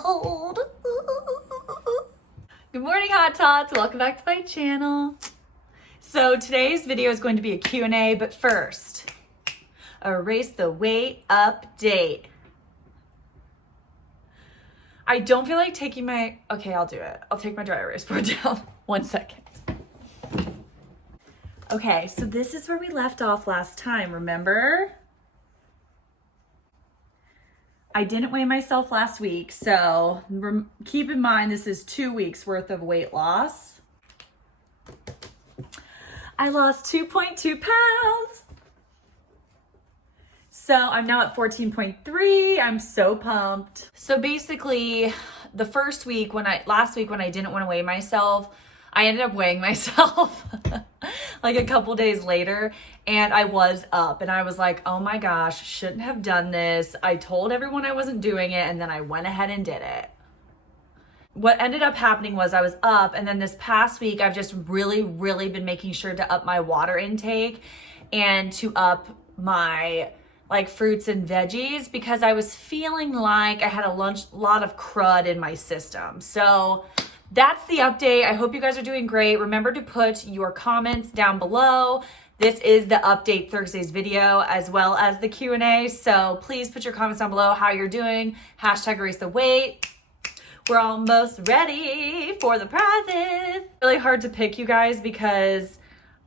cold. Good morning, Hot Tots. Welcome back to my channel. So today's video is going to be a Q&A, but first, erase the weight update. I don't feel like taking my, okay, I'll do it. I'll take my dry erase board down. 1 second. Okay, so this is where we left off last time, remember? I didn't weigh myself last week, so keep in mind this is 2 weeks worth of weight loss. I lost 2.2 pounds. So I'm now at 14.3. I'm so pumped. So basically, the first week last week when I didn't want to weigh myself, I ended up weighing myself like a couple days later, and I was up and I was like, oh my gosh, shouldn't have done this. I told everyone I wasn't doing it, and then I went ahead and did it. What ended up happening was I was up, and then this past week I've just really been making sure to up my water intake and to up my fruits and veggies, because I was feeling like I had a lot of crud in my system. So that's the update. I hope you guys are doing great. Remember to put your comments down below. This is the update Thursday's video as well as the Q&A. So please put your comments down below how you're doing. Hashtag erase the weight. We're almost ready for the prizes. Really hard to pick, you guys, because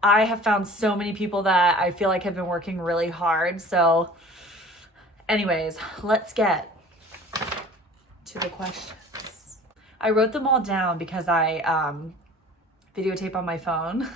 I have found so many people that I feel like have been working really hard. So anyways, let's get to the questions. I wrote them all down because I videotape on my phone.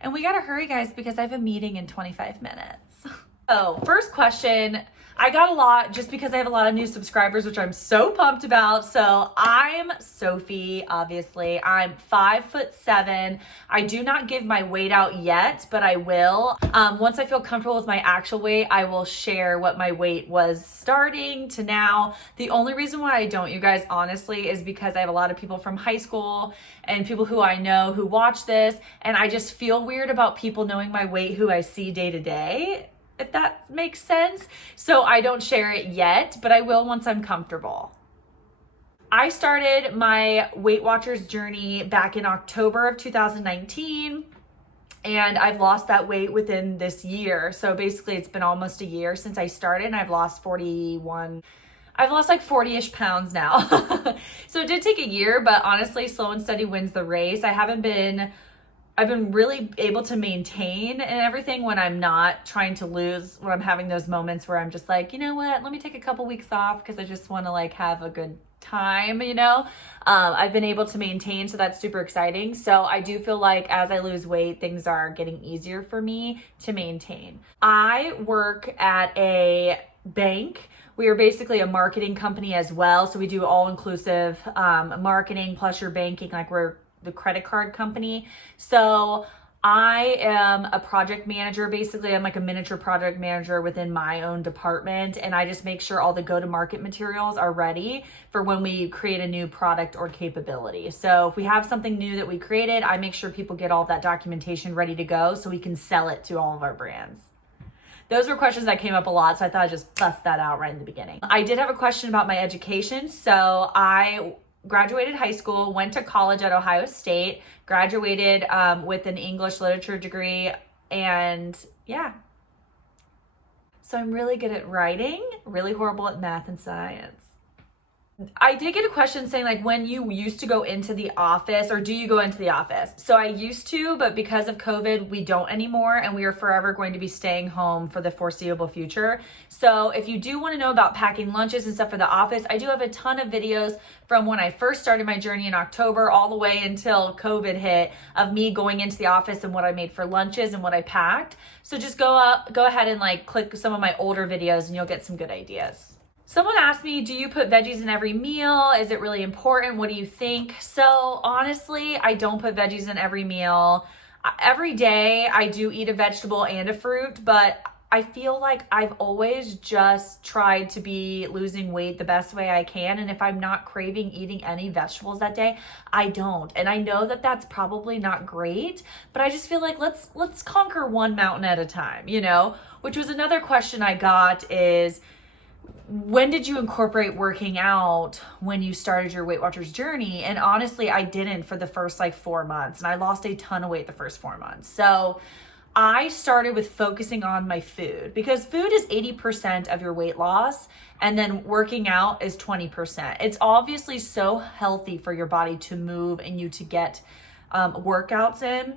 And we gotta hurry, guys, because I have a meeting in 25 minutes. So first question, I got a lot just because I have a lot of new subscribers, which I'm so pumped about. So I'm Sophie, obviously. I'm 5'7". I do not give my weight out yet, but I will. Once I feel comfortable with my actual weight, I will share what my weight was starting to now. The only reason why I don't, you guys, honestly, is because I have a lot of people from high school and people who I know who watch this, and I just feel weird about people knowing my weight who I see day to day, if that makes sense. So I don't share it yet, but I will once I'm comfortable. I started my Weight Watchers journey back in October of 2019, and I've lost that weight within this year. So basically it's been almost a year since I started, and I've lost like 40-ish pounds now. So it did take a year, but honestly, slow and steady wins the race. I've been really able to maintain and everything when I'm not trying to lose, when I'm having those moments where I'm just like, you know what, let me take a couple weeks off because I just want to have a good time, you know? I've been able to maintain, so that's super exciting. So I do feel like as I lose weight, things are getting easier for me to maintain. I work at a bank. We are basically a marketing company as well. So we do all-inclusive marketing plus your banking, we're the credit card company. So I am a project manager. Basically, I'm like a miniature project manager within my own department, and I just make sure all the go-to-market materials are ready for when we create a new product or capability. So if we have something new that we created, I make sure people get all of that documentation ready to go so we can sell it to all of our brands. Those were questions that came up a lot, so I thought I'd just bust that out right in the beginning. I did have a question about my education. So I graduated high school, went to college at Ohio State, graduated with an English literature degree, and yeah. So I'm really good at writing, really horrible at math and science. I did get a question saying when you used to go into the office, or do you go into the office? So I used to, but because of COVID, we don't anymore, and we are forever going to be staying home for the foreseeable future. So if you do want to know about packing lunches and stuff for the office, I do have a ton of videos from when I first started my journey in October all the way until COVID hit of me going into the office and what I made for lunches and what I packed. So just go ahead and click some of my older videos and you'll get some good ideas. Someone asked me, do you put veggies in every meal? Is it really important? What do you think? So honestly, I don't put veggies in every meal. Every day I do eat a vegetable and a fruit, but I feel like I've always just tried to be losing weight the best way I can. And if I'm not craving eating any vegetables that day, I don't. And I know that that's probably not great, but I just feel like let's conquer one mountain at a time, you know? Which was another question I got is, when did you incorporate working out when you started your Weight Watchers journey? And honestly, I didn't for the first like 4 months, and I lost a ton of weight the first 4 months. So I started with focusing on my food, because food is 80% of your weight loss, and then working out is 20%. It's obviously so healthy for your body to move and you to get workouts in,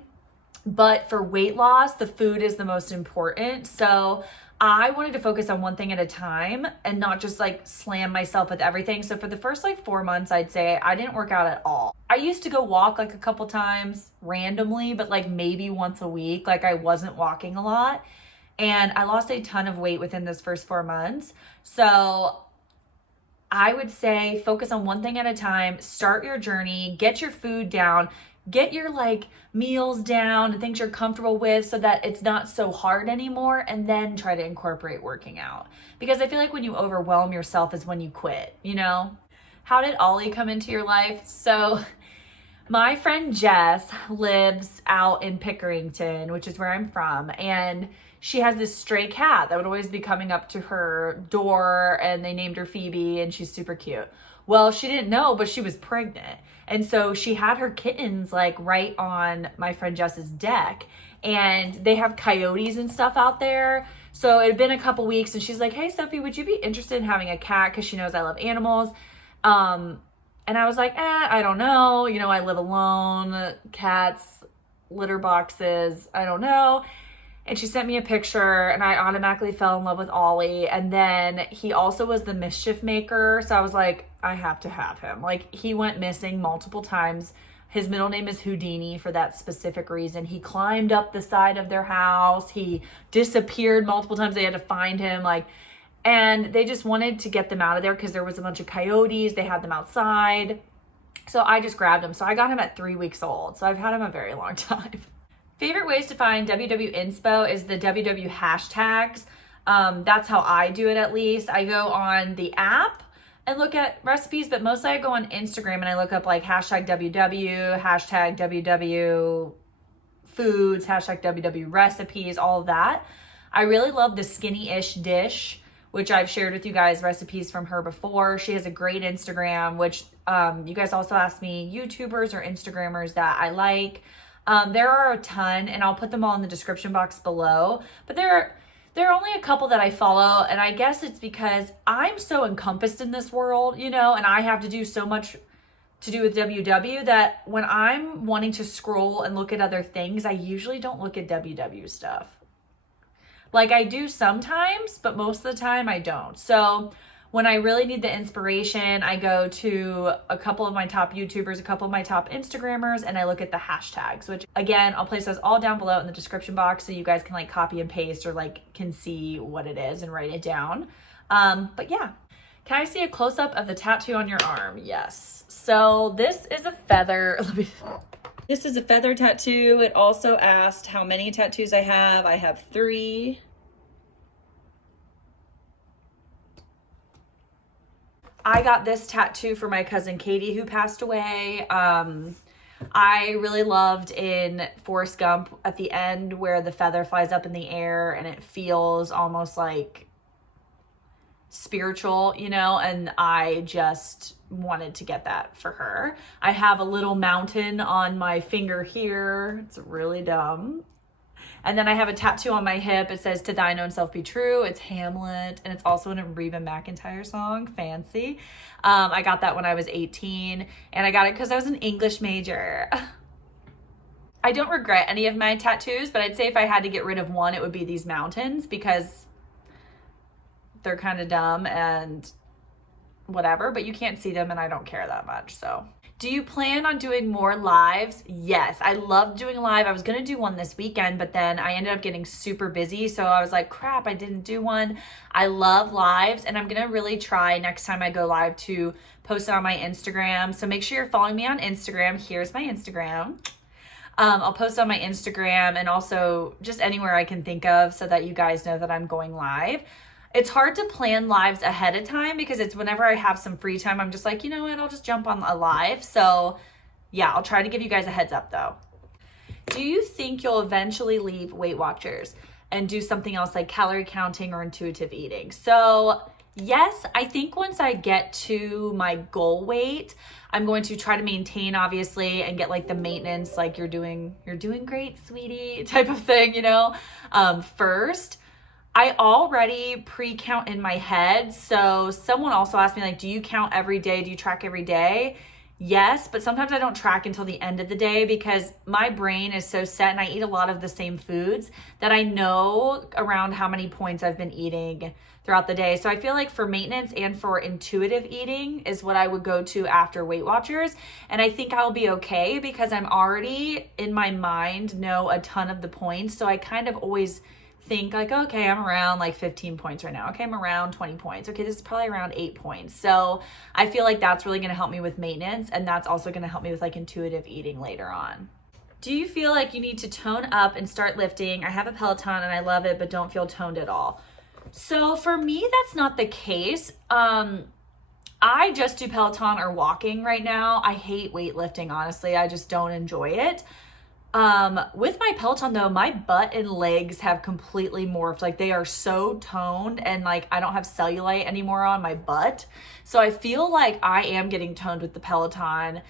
but for weight loss, the food is the most important. So I wanted to focus on one thing at a time and not just like slam myself with everything. So for the first like 4 months, I'd say I didn't work out at all. I used to go walk like a couple times randomly, but like maybe once a week. Like I wasn't walking a lot, and I lost a ton of weight within those first 4 months. So I would say focus on one thing at a time, start your journey, get your food down, get your like meals down and things you're comfortable with so that it's not so hard anymore, and then try to incorporate working out. Because I feel like when you overwhelm yourself is when you quit, you know? How did Ollie come into your life? So my friend Jess lives out in Pickerington, which is where I'm from, and she has this stray cat that would always be coming up to her door, and they named her Phoebe, and she's super cute. Well, she didn't know, but she was pregnant. And so she had her kittens like right on my friend Jess's deck, and they have coyotes and stuff out there. So it had been a couple weeks, and she's like, "Hey, Sophie, would you be interested in having a cat?" Because she knows I love animals. And I was like, I don't know. You know, I live alone, cats, litter boxes, I don't know. And she sent me a picture, and I automatically fell in love with Ollie. And then he also was the mischief maker. So I was like, I have to have him. Like, he went missing multiple times. His middle name is Houdini for that specific reason. He climbed up the side of their house. He disappeared multiple times. They had to find him. And they just wanted to get them out of there because there was a bunch of coyotes. They had them outside. So I just grabbed him. So I got him at 3 weeks old. So I've had him a very long time. Favorite ways to find WW.Inspo is the WW hashtags. That's how I do it, at least. I go on the app and look at recipes, but mostly I go on Instagram and I look up like hashtag WW, hashtag WW foods, hashtag WW recipes, all of that. I really love TheSkinnyishDish, which I've shared with you guys recipes from her before. She has a great Instagram, which you guys also asked me YouTubers or Instagrammers that I like. There are a ton, and I'll put them all in the description box below, but there are only a couple that I follow, and I guess it's because I'm so encompassed in this world, you know, and I have to do so much to do with WW that when I'm wanting to scroll and look at other things, I usually don't look at WW stuff. Like, I do sometimes, but most of the time I don't. So when I really need the inspiration, I go to a couple of my top YouTubers, a couple of my top Instagrammers, and I look at the hashtags, which again, I'll place those all down below in the description box so you guys can like copy and paste or like can see what it is and write it down. But yeah. Can I see a close-up of the tattoo on your arm? Yes. So this is a feather. This is a feather tattoo. It also asked how many tattoos I have. I have 3. I got this tattoo for my cousin Katie, who passed away. I really loved in Forrest Gump at the end where the feather flies up in the air and it feels almost like spiritual, you know, and I just wanted to get that for her. I have a little mountain on my finger here. It's really dumb. And then I have a tattoo on my hip. It says, "To thine own self be true." It's Hamlet, and it's also an Reba McEntire song. Fancy. I got that when I was 18, and I got it because I was an English major. I don't regret any of my tattoos, but I'd say if I had to get rid of one, it would be these mountains because they're kind of dumb and whatever, but you can't see them and I don't care that much. So do you plan on doing more lives? Yes, I love doing a live. I was going to do one this weekend, but then I ended up getting super busy. So I was like, crap, I didn't do one. I love lives, and I'm going to really try next time I go live to post it on my Instagram. So make sure you're following me on Instagram. Here's my Instagram. I'll post on my Instagram and also just anywhere I can think of so that you guys know that I'm going live. It's hard to plan lives ahead of time because it's whenever I have some free time, I'm just like, you know what, I'll just jump on a live. So yeah, I'll try to give you guys a heads up though. Do you think you'll eventually leave Weight Watchers and do something else like calorie counting or intuitive eating? So Yes, I think once I get to my goal weight, I'm going to try to maintain, obviously, and get like the maintenance, like you're doing great, sweetie, type of thing, you know, first. I already pre-count in my head. So someone also asked me, like, do you count every day? Do you track every day? Yes, but sometimes I don't track until the end of the day because my brain is so set and I eat a lot of the same foods that I know around how many points I've been eating throughout the day. So I feel like for maintenance and for intuitive eating is what I would go to after Weight Watchers. And I think I'll be okay because I'm already in my mind know a ton of the points. So I kind of always think like, okay, I'm around like 15 points right now. Okay, I'm around 20 points. Okay, this is probably around 8 points. So I feel like that's really going to help me with maintenance, and that's also going to help me with like intuitive eating later on. Do you feel like you need to tone up and start lifting? I have a Peloton and I love it, but don't feel toned at all. So for me, that's not the case. I just do Peloton or walking right now. I hate weightlifting, honestly. I just don't enjoy it. With my Peloton though, my butt and legs have completely morphed. Like they are so toned and like I don't have cellulite anymore on my butt. So I feel like I am getting toned with the Peloton.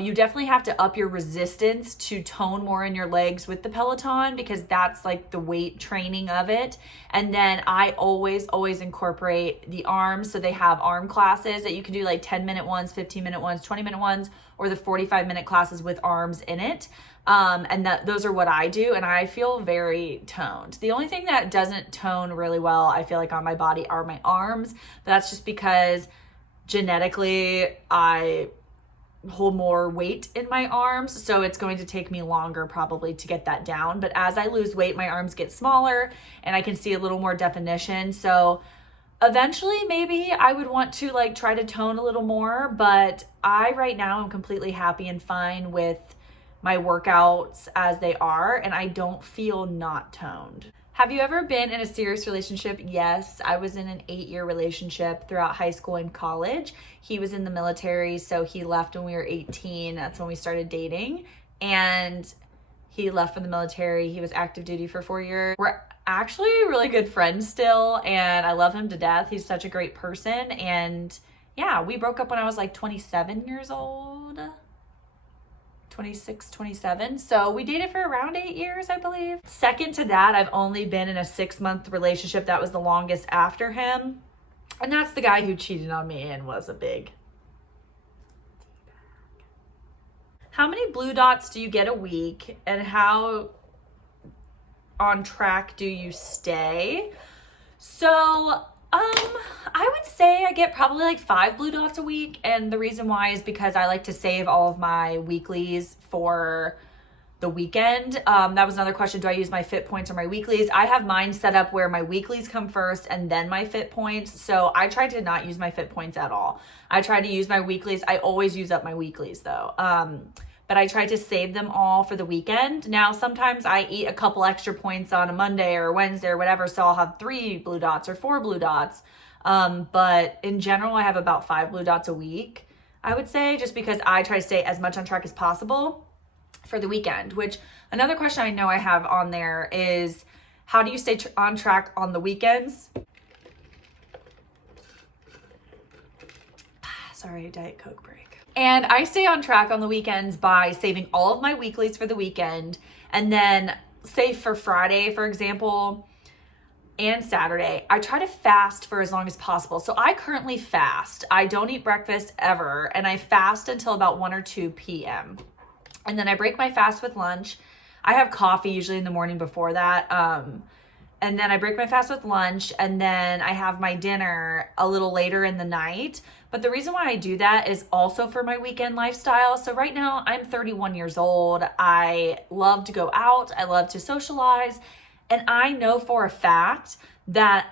You definitely have to up your resistance to tone more in your legs with the Peloton because that's like the weight training of it. And then I always incorporate the arms. So they have arm classes that you can do like 10-minute ones, 15-minute ones, 20-minute ones, or the 45-minute classes with arms in it. And those are what I do, and I feel very toned. The only thing that doesn't tone really well, I feel like on my body, are my arms. But that's just because genetically I hold more weight in my arms, so it's going to take me longer probably to get that down. But as I lose weight, my arms get smaller and I can see a little more definition. So eventually maybe I would want to like try to tone a little more, but I right now am completely happy and fine with my workouts as they are, and I don't feel not toned. Have you ever been in a serious relationship? Yes, I was in an 8-year relationship throughout high school and college. He was in the military, so he left when we were 18. That's when we started dating, and he left from the military. He was active duty for 4 years. We're actually really good friends still, and I love him to death. He's such a great person, and yeah, we broke up when I was like 27 years old. 26, 27. So we dated for around 8 years, I believe. Second to that, I've only been in a 6-month relationship. That was the longest after him. And that's the guy who cheated on me and was a big. How many blue dots do you get a week and how on track do you stay? So I would say I get probably like 5 blue dots a week. And the reason why is because I like to save all of my weeklies for the weekend. That was another question. Do I use my fit points or my weeklies? I have mine set up where my weeklies come first and then my fit points. So I try to not use my fit points at all. I try to use my weeklies. I always use up my weeklies though. But I try to save them all for the weekend. Now, sometimes I eat a couple extra points on a Monday or Wednesday or whatever, so I'll have 3 blue dots or 4 blue dots. But in general, I have about 5 blue dots a week, I would say, just because I try to stay as much on track as possible for the weekend. Which another question I know I have on there is, how do you stay on track on the weekends? Sorry, Diet Coke break. And I stay on track on the weekends by saving all of my weeklies for the weekend. And then say for Friday, for example, and Saturday, I try to fast for as long as possible. So I currently fast. I don't eat breakfast ever. And I fast until about 1 or 2 p.m. And then I break my fast with lunch. I have coffee usually in the morning before that. And then I break my fast with lunch, and then I have my dinner a little later in the night. But the reason why I do that is also for my weekend lifestyle. So right now I'm 31 years old. I love to go out. I love to socialize. And I know for a fact that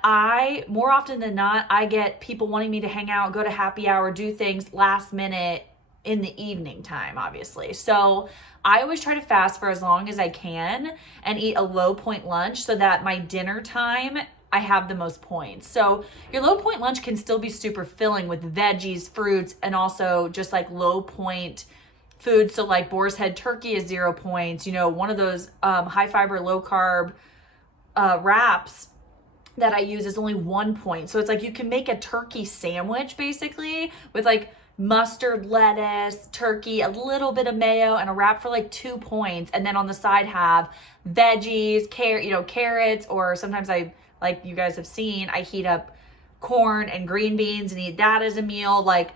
more often than not, I get people wanting me to hang out, go to happy hour, do things last minute in the evening time, obviously. So I always try to fast for as long as I can and eat a low point lunch so that my dinner time, I have the most points. So your low point lunch can still be super filling with veggies, fruits, and also just like low point foods. So like boar's head turkey is 0 points. You know, one of those high fiber, low carb wraps that I use is only 1 point. So it's like you can make a turkey sandwich basically with like mustard, lettuce, turkey, a little bit of mayo, and a wrap for like 2 points. And then on the side have veggies, carrots, or sometimes like you guys have seen, I heat up corn and green beans and eat that as a meal. Like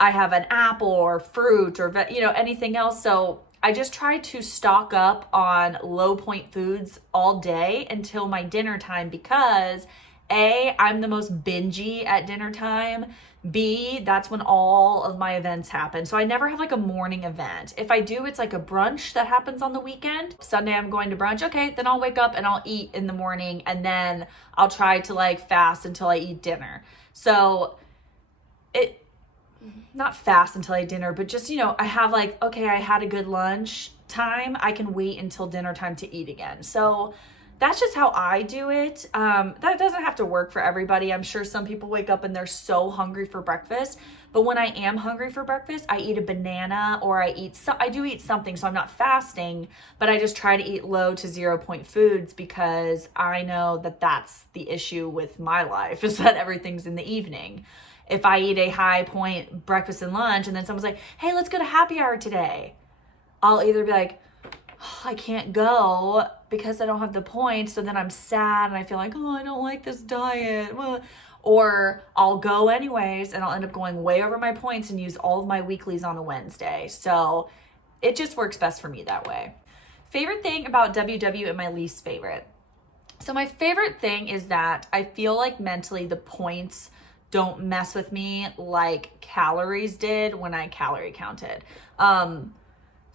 I have an apple or fruit or anything else. So I just try to stock up on low point foods all day until my dinner time, because A, I'm the most bingey at dinner time. B, that's when all of my events happen. So I never have like a morning event. If I do, it's like a brunch that happens on the weekend. Sunday I'm going to brunch. Okay, then I'll wake up and I'll eat in the morning, and then I'll try to like fast until I eat dinner. So not fast until I eat dinner, but just, I have like, okay, I had a good lunch time. I can wait until dinner time to eat again. So that's just how I do it. That doesn't have to work for everybody. I'm sure some people wake up and they're so hungry for breakfast. But when I am hungry for breakfast, I eat a banana, or I do eat something. So I'm not fasting, but I just try to eat low to 0 point foods, because I know that that's the issue with my life, is that everything's in the evening. If I eat a high point breakfast and lunch, and then someone's like, hey, let's go to happy hour today, I'll either be like, oh, I can't go because I don't have the points. So then I'm sad and I feel like, oh, I don't like this diet. Or I'll go anyways, and I'll end up going way over my points and use all of my weeklies on a Wednesday. So it just works best for me that way. Favorite thing about WW and my least favorite. So my favorite thing is that I feel like mentally the points don't mess with me like calories did when I calorie counted.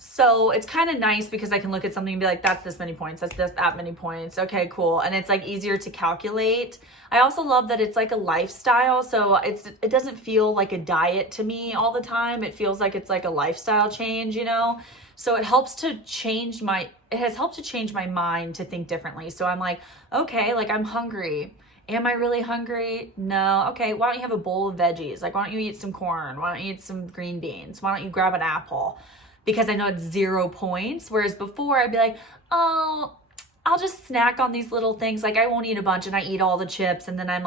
So it's kind of nice because I can look at something and be like, that's this many points, that's that many points. Okay, cool. And it's like easier to calculate. I also love that it's like a lifestyle. So it doesn't feel like a diet to me all the time. It feels like it's like a lifestyle change, So it has helped to change my mind to think differently. So I'm like, okay, like I'm hungry. Am I really hungry? No. Okay, why don't you have a bowl of veggies? Like, why don't you eat some corn? Why don't you eat some green beans? Why don't you grab an apple? Because I know it's 0 points. Whereas before I'd be like, oh, I'll just snack on these little things. Like I won't eat a bunch and I eat all the chips. And then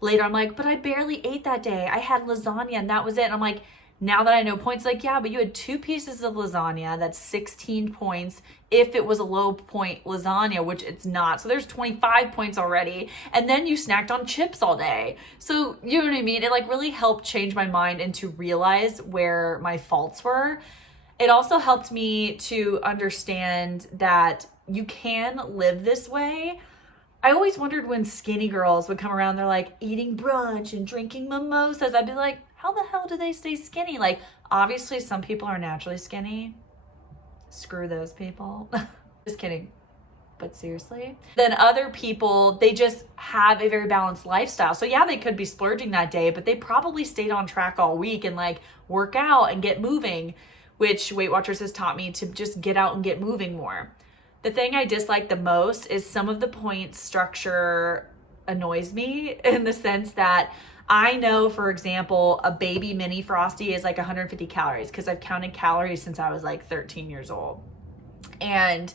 later I'm like, but I barely ate that day. I had lasagna and that was it. And I'm like, now that I know points, like, yeah, but you had 2 pieces of lasagna. That's 16 points if it was a low point lasagna, which it's not. So there's 25 points already. And then you snacked on chips all day. So you know what I mean? It like really helped change my mind and to realize where my faults were. It also helped me to understand that you can live this way. I always wondered when skinny girls would come around, they're like eating brunch and drinking mimosas. I'd be like, how the hell do they stay skinny? Like, obviously some people are naturally skinny. Screw those people. Just kidding. But seriously. Then other people, they just have a very balanced lifestyle. So yeah, they could be splurging that day, but they probably stayed on track all week and like work out and get moving, which Weight Watchers has taught me to just get out and get moving more. The thing I dislike the most is some of the point structure annoys me in the sense that I know, for example, a baby mini Frosty is like 150 calories because I've counted calories since I was like 13 years old. And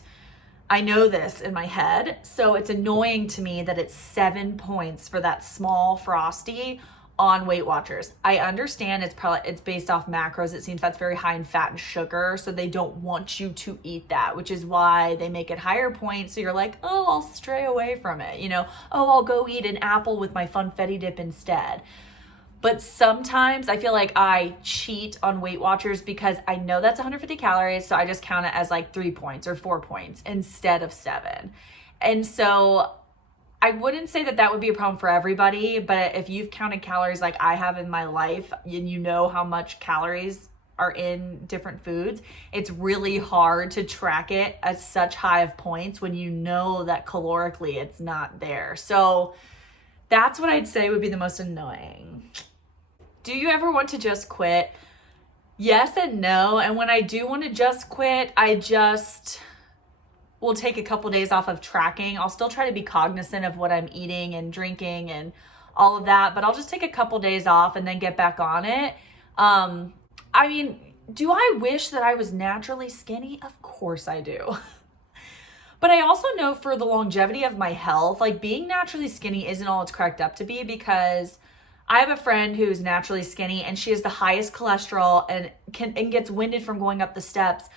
I know this in my head. So it's annoying to me that it's 7 points for that small Frosty on Weight Watchers. I understand it's based off macros. It seems that's very high in fat and sugar, so they don't want you to eat that, which is why they make it higher points. So you're like, oh, I'll stray away from it. Oh, I'll go eat an apple with my funfetti dip instead. But sometimes I feel like I cheat on Weight Watchers because I know that's 150 calories, so I just count it as like 3 points or 4 points instead of 7. And so I wouldn't say that would be a problem for everybody, but if you've counted calories like I have in my life and you know how much calories are in different foods, it's really hard to track it at such high of points when you know that calorically it's not there. So that's what I'd say would be the most annoying. Do you ever want to just quit? Yes and no. And when I do want to just quit, I just will take a couple days off of tracking. I'll still try to be cognizant of what I'm eating and drinking and all of that, but I'll just take a couple days off and then get back on it. I mean, do I wish that I was naturally skinny? Of course I do. But I also know for the longevity of my health, like being naturally skinny isn't all it's cracked up to be, because I have a friend who's naturally skinny and she has the highest cholesterol and gets winded from going up the steps.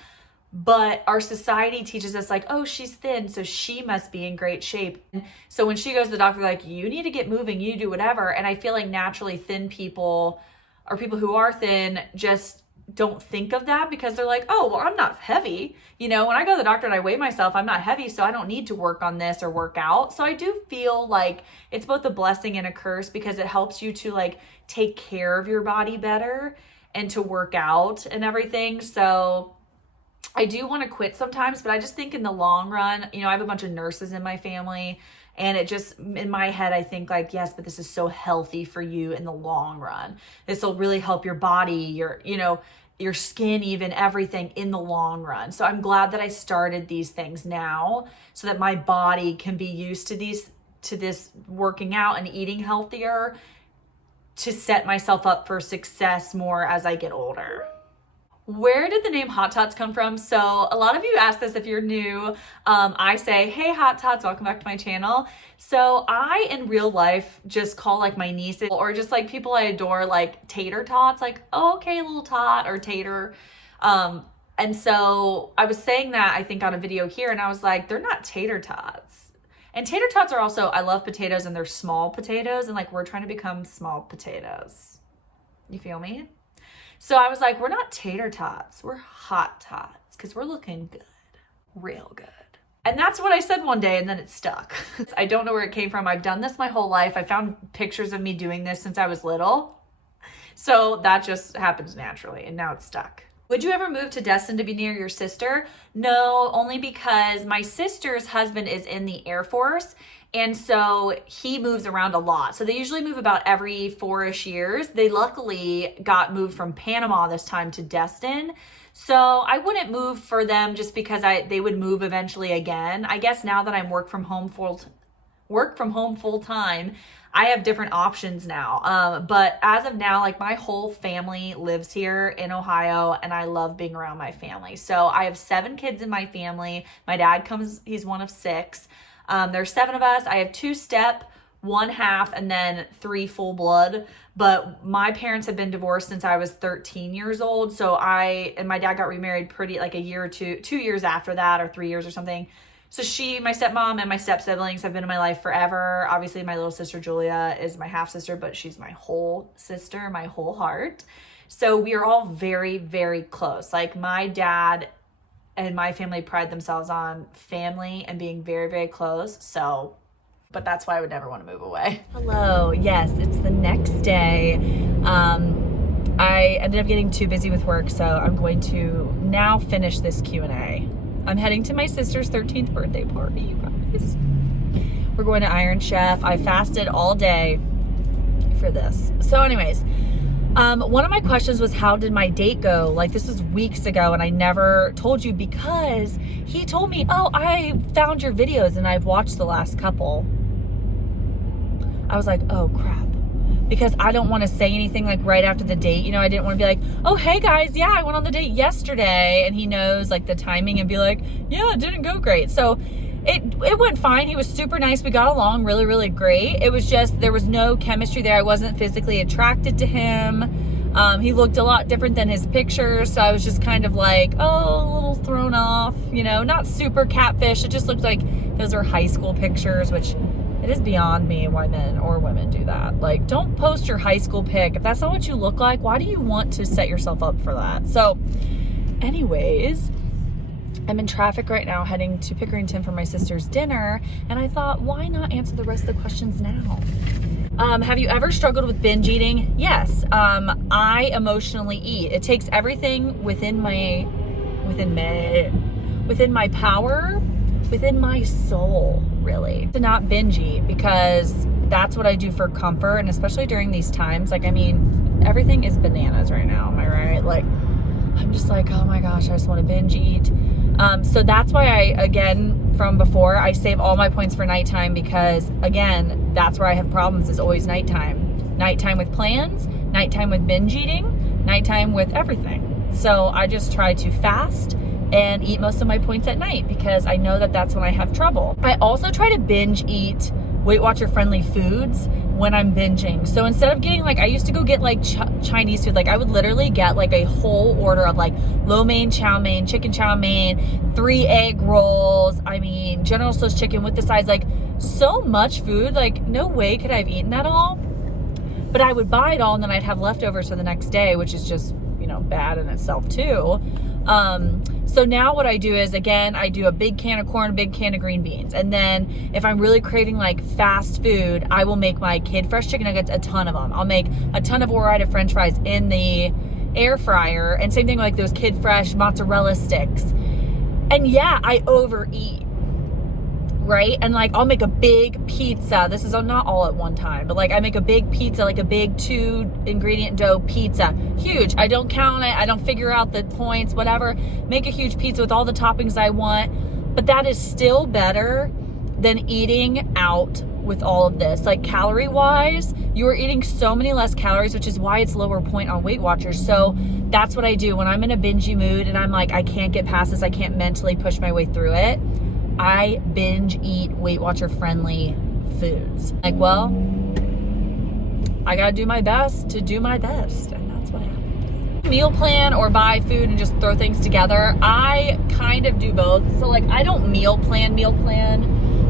But our society teaches us like, oh, she's thin, so she must be in great shape. So when she goes to the doctor, like, you need to get moving, you do whatever. And I feel like naturally thin people or people who are thin just don't think of that, because they're like, oh, well, I'm not heavy. You know, when I go to the doctor and I weigh myself, I'm not heavy, so I don't need to work on this or work out. So I do feel like it's both a blessing and a curse, because it helps you to like take care of your body better and to work out and everything. So I do want to quit sometimes, but I just think in the long run, you know, I have a bunch of nurses in my family, and it just, in my head, I think like, yes, but this is so healthy for you in the long run. This will really help your body, your skin, even everything in the long run. So I'm glad that I started these things now, so that my body can be used to this working out and eating healthier, to set myself up for success more as I get older. Where did the name Hot Tots come from? So a lot of you ask this if you're new. I say, hey, Hot Tots, welcome back to my channel. So I, in real life, just call like my nieces or just like people I adore, like tater tots, like, oh, okay, little tot or tater. And so I was saying that, I think, on a video here, and I was like, they're not tater tots. And tater tots are also, I love potatoes, and they're small potatoes, and like we're trying to become small potatoes. You feel me? So I was like, we're not tater tots, we're hot tots, because we're looking good, real good. And that's what I said one day, and then it stuck. I don't know where it came from. I've done this my whole life. I found pictures of me doing this since I was little. So that just happens naturally, and now it's stuck. Would you ever move to Destin to be near your sister? No, only because my sister's husband is in the Air Force, and so he moves around a lot. So they usually move about every 4-ish years. They luckily got moved from Panama this time to Destin. So I wouldn't move for them just because they would move eventually again. I guess now that I'm work from home full time, I have different options now. But as of now, like my whole family lives here in Ohio, and I love being around my family. So I have 7 kids in my family. My dad he's one of 6. There's 7 of us. I have 2 step, 1 half, and then 3 full blood. But my parents have been divorced since I was 13 years old. So I and my dad got remarried pretty like a year or 2 years after that, or 3 years or something. So my stepmom and my step siblings have been in my life forever. Obviously, my little sister Julia is my half sister, but she's my whole sister, my whole heart. So we are all very, very close. Like my dad and my family pride themselves on family and being very, very close. So, but that's why I would never want to move away. Hello. Yes, it's the next day. I ended up getting too busy with work, so I'm going to now finish this Q&A. I'm heading to my sister's 13th birthday party, you guys. We're going to Iron Chef. I fasted all day for this. So anyways, one of my questions was, how did my date go? Like, this was weeks ago, and I never told you because he told me, oh, I found your videos and I've watched the last couple. I was like, oh crap. Because I don't want to say anything like right after the date. You know, I didn't want to be like, oh, hey guys, yeah, I went on the date yesterday. And he knows like the timing and be like, yeah, it didn't go great. So it went fine. He was super nice. We got along really, really great. It was just, there was no chemistry there. I wasn't physically attracted to him. He looked a lot different than his pictures. So I was just kind of like, oh, a little thrown off, you know, not super catfish. It just looked like those are high school pictures, which it is beyond me why men or women do that. Like, don't post your high school pic. If that's not what you look like, why do you want to set yourself up for that? So anyways, I'm in traffic right now heading to Pickerington for my sister's dinner. And I thought, why not answer the rest of the questions now? Have you ever struggled with binge eating? Yes. I emotionally eat. It takes everything within my power, within my soul, really, to not binge eat, because that's what I do for comfort. And especially during these times, like, I mean, everything is bananas right now. Am I right? Like, I'm just like, oh my gosh, I just want to binge eat. So that's why again, from before, I save all my points for nighttime, because again, that's where I have problems, is always nighttime. Nighttime with plans, nighttime with binge eating, nighttime with everything. So I just try to fast, and eat most of my points at night because I know that that's when I have trouble. I also try to binge eat Weight Watcher friendly foods when I'm binging. So instead of getting like, I used to go get like Chinese food, like I would literally get like a whole order of like lo mein, chow mein, chicken chow mein, 3 egg rolls, I mean, General Tso's chicken with the sides, like so much food, like no way could I have eaten that all. But I would buy it all and then I'd have leftovers for the next day, which is just, you know, bad in itself too. So now what I do is, again, I do a big can of corn, a big can of green beans. And then if I'm really craving like fast food, I will make my Kid Fresh chicken nuggets, a ton of them. I'll make a ton of Ore-Ida French fries in the air fryer. And same thing with like those Kid Fresh mozzarella sticks. And yeah, I overeat, right? And like I'll make a big pizza. This is not all at one time, but like I make a big pizza, like a big 2-ingredient dough pizza, huge. I don't count it, I don't figure out the points, whatever. Make a huge pizza with all the toppings I want. But that is still better than eating out with all of this. Like calorie wise, you are eating so many less calories, which is why it's lower point on Weight Watchers. So that's what I do when I'm in a bingey mood and I'm like, I can't get past this, I can't mentally push my way through it. I binge eat Weight Watcher friendly foods. Like, well, I gotta do my best to do my best, and that's what happens. Meal plan or buy food and just throw things together. I kind of do both. So like I don't meal plan.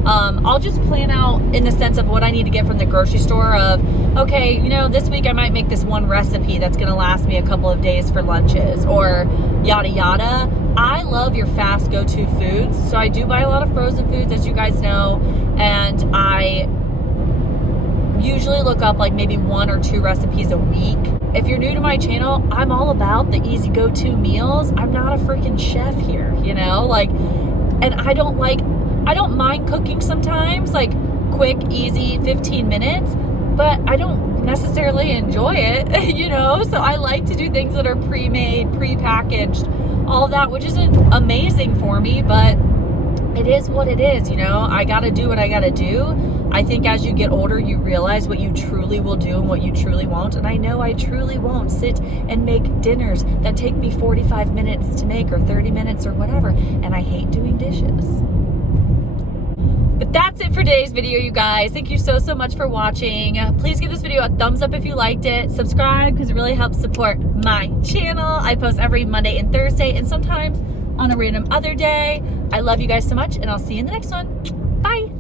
I'll just plan out in the sense of what I need to get from the grocery store of, okay, you know, this week I might make this one recipe that's gonna last me a couple of days for lunches or yada yada. I love your fast go-to foods. So I do buy a lot of frozen foods, as you guys know, and I usually look up like maybe 1 or 2 recipes a week. If you're new to my channel, I'm all about the easy go-to meals. I'm not a freaking chef here, you know, like, and I don't mind cooking sometimes, like quick, easy, 15 minutes, but I don't necessarily enjoy it, you know? So I like to do things that are pre-made, pre-packaged, all of that, which isn't amazing for me, but it is what it is, you know? I gotta do what I gotta do. I think as you get older, you realize what you truly will do and what you truly won't. And I know I truly won't sit and make dinners that take me 45 minutes to make or 30 minutes or whatever. And I hate doing dishes. But that's it for today's video, you guys. Thank you so much for watching. Please give this video a thumbs up if you liked it. Subscribe because it really helps support my channel. I post every Monday and Thursday and sometimes on a random other day. I love you guys so much and I'll see you in the next one. Bye.